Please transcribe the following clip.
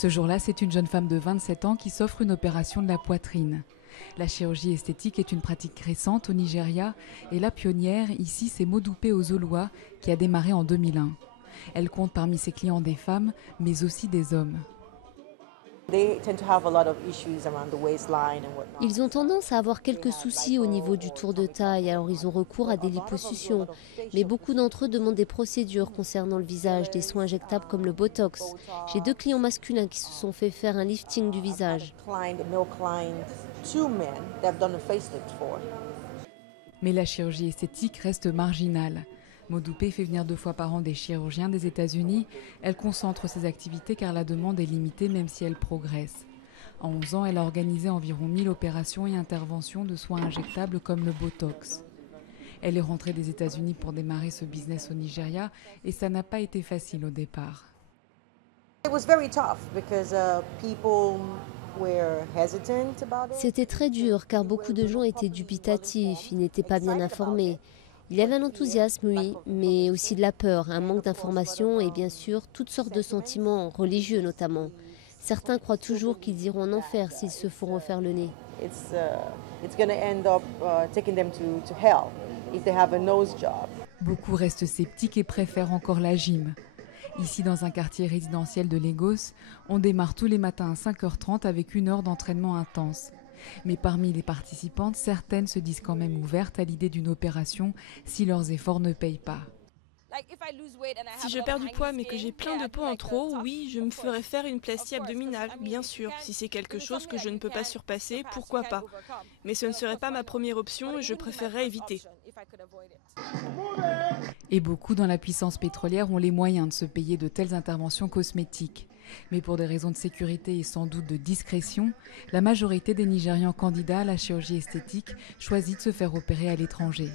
Ce jour-là, c'est une jeune femme de 27 ans qui s'offre une opération de la poitrine. La chirurgie esthétique est une pratique récente au Nigeria et la pionnière ici, c'est Modupe Ozoluwa qui a démarré en 2001. Elle compte parmi ses clients des femmes, mais aussi des hommes. Ils ont tendance à avoir quelques soucis au niveau du tour de taille, alors ils ont recours à des liposuctions. Mais beaucoup d'entre eux demandent des procédures concernant le visage, des soins injectables comme le Botox. J'ai 2 clients masculins qui se sont fait faire un lifting du visage. Mais la chirurgie esthétique reste marginale. Modupe fait venir 2 fois par an des chirurgiens des États-Unis. Elle concentre ses activités car la demande est limitée même si elle progresse. En 11 ans, elle a organisé environ 1000 opérations et interventions de soins injectables comme le Botox. Elle est rentrée des États-Unis pour démarrer ce business au Nigeria et ça n'a pas été facile au départ. C'était très dur car beaucoup de gens étaient dubitatifs, ils n'étaient pas bien informés. Il y avait un enthousiasme, oui, mais aussi de la peur, un manque d'informations et bien sûr toutes sortes de sentiments, religieux notamment. Certains croient toujours qu'ils iront en enfer s'ils se font refaire le nez. Beaucoup restent sceptiques et préfèrent encore la gym. Ici, dans un quartier résidentiel de Lagos, on démarre tous les matins à 5h30 avec 1 heure d'entraînement intense. Mais parmi les participantes, certaines se disent quand même ouvertes à l'idée d'une opération si leurs efforts ne payent pas. Si je perds du poids mais que j'ai plein de peau en trop, oui, je me ferai faire une plastie abdominale, bien sûr. Si c'est quelque chose que je ne peux pas surpasser, pourquoi pas. Mais ce ne serait pas ma première option et je préférerais éviter. Et beaucoup dans la puissance pétrolière ont les moyens de se payer de telles interventions cosmétiques. Mais pour des raisons de sécurité et sans doute de discrétion, la majorité des Nigérians candidats à la chirurgie esthétique choisit de se faire opérer à l'étranger.